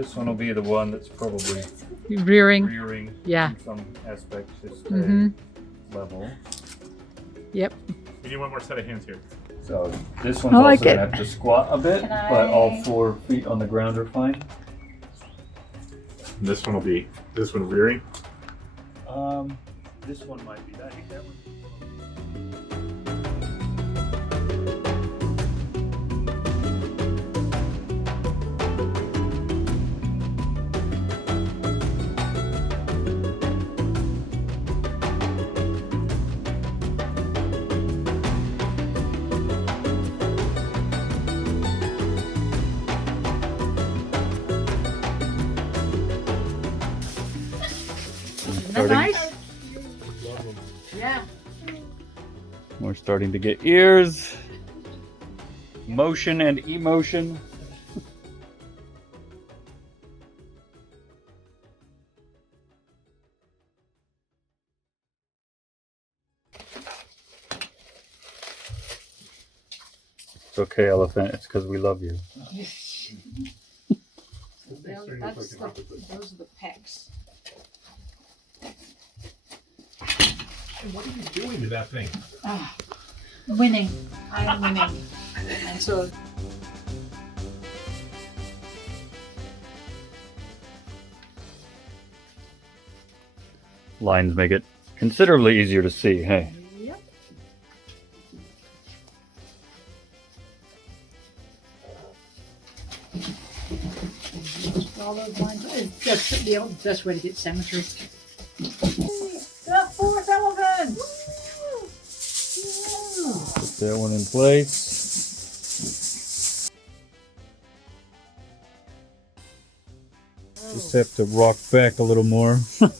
This one will be the one that's probably rearing. Yeah. In some aspects, just stay level. Yep. We need one more set of hands here. So this one's also gonna have to squat a bit, but all 4 feet on the ground are fine. And this one will be rearing. This one might be that. That one. Isn't that nice? Yeah. We're starting to get ears, motion and emotion. It's okay, elephant. It's because we love you. Those are the pecs. What are you doing to that thing? Winning. I am winning. And so Lines make it considerably easier to see, hey? Yep. All those lines. That's the best way to get symmetry. The 4th elephant! Put that one in place. Just have to rock back a little more. He's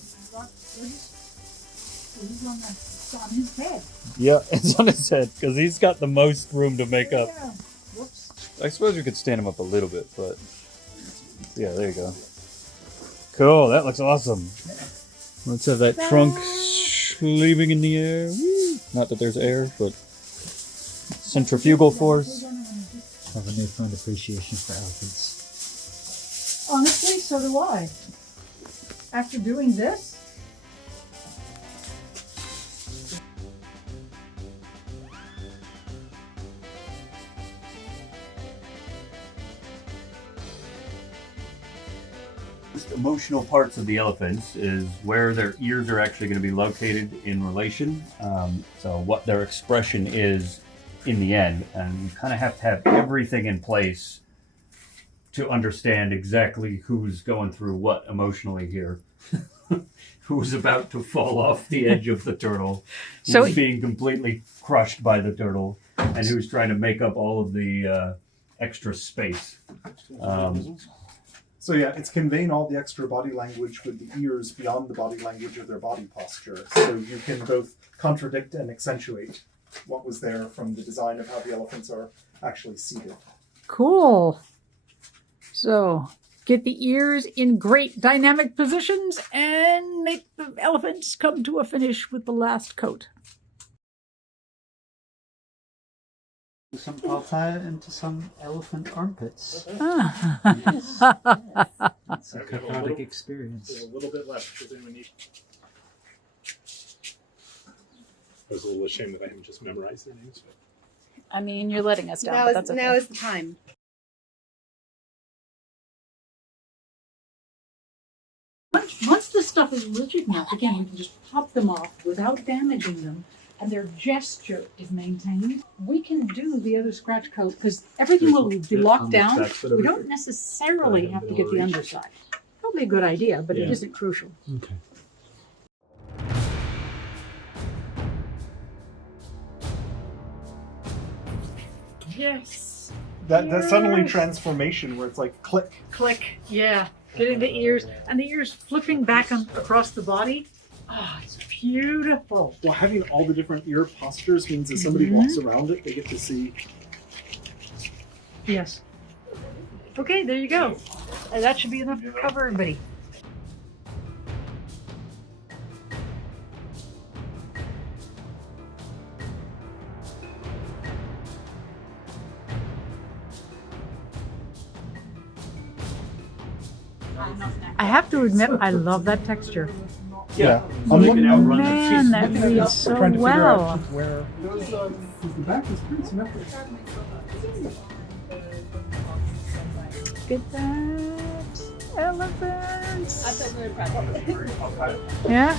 on his head. Yeah, it's on his head because he's got the most room to make up. Yeah. Whoops. I suppose we could stand him up a little bit, but yeah, there you go. Cool, that looks awesome. Let's have that trunk leaving in the air. Woo. Not that there's air, but centrifugal force. I have a newfound appreciation for elephants. Honestly, so do I. After doing this, Emotional parts of the elephants is where their ears are actually going to be located in relation. So what their expression is in the end. And you kind of have to have everything in place to understand exactly who's going through what emotionally here. Who's about to fall off the edge of the turtle, who's being completely crushed by the turtle, and who's trying to make up all of the extra space. So yeah, it's conveying all the extra body language with the ears beyond the body language of their body posture. So you can both contradict and accentuate what was there from the design of how the elephants are actually seated. cool. So get the ears in great dynamic positions and make the elephants come to a finish with the last coat. Some Pal Tiya into some elephant armpits. Ah. It's a cathartic experience. A little bit left. Does anyone need? I was a little ashamed that I hadn't just memorized their names. But... I mean, you're letting us down, but that's okay. Now is the time. Once the stuff is rigid enough, again, we can just pop them off without damaging them, and their gesture is maintained. We can do the other scratch coat because everything will be locked down. We don't necessarily have to get the underside. Probably a good idea, but it isn't crucial. Okay. Yes. That suddenly transformation where it's like click. Click. Yeah. Getting the ears and the ears flipping back across the body. Ah, it's beautiful. Well, having all the different ear postures means as somebody walks around it, they get to see. Yes. Okay, there you go. That should be enough to cover everybody. I have to admit, I love that texture. Yeah. So I'm they looking can outrun the Man, cheese. that reads so trying to figure out well. just where. The back is pretty symmetric. Look at that. Elephants. I'm so really proud of it. Yeah.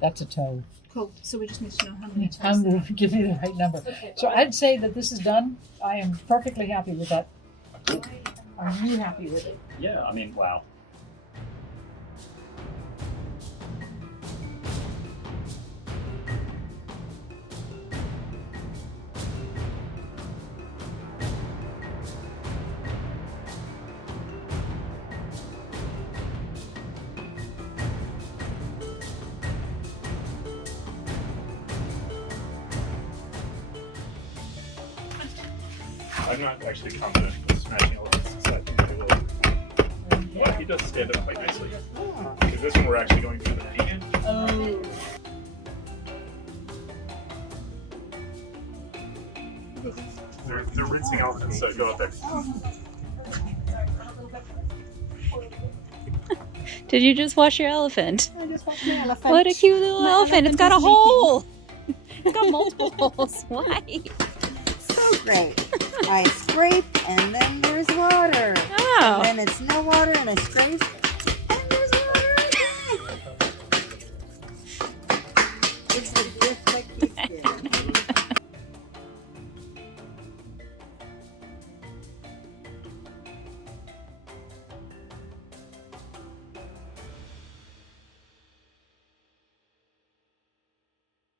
That's a toe. Cool. So we just need to know how many I'm times. going to give you the right number. So I'd say that this is done. I am perfectly happy with that. Are you happy with it? Yeah, I mean, wow. I'm not actually confident with smashing elephants, so I think I will. Well, he does stand up quite nicely. Because this one we're actually going through the feet. Oh. They're rinsing elephants, so go up there. Did you just wash your elephant? I just watched my elephant. What a cute little My elephant. It's got a elephant is hole. It's got multiple holes. Why? So great. I scrape and then there's water. Oh. And then it's no water and I scrape and there's water again. It's the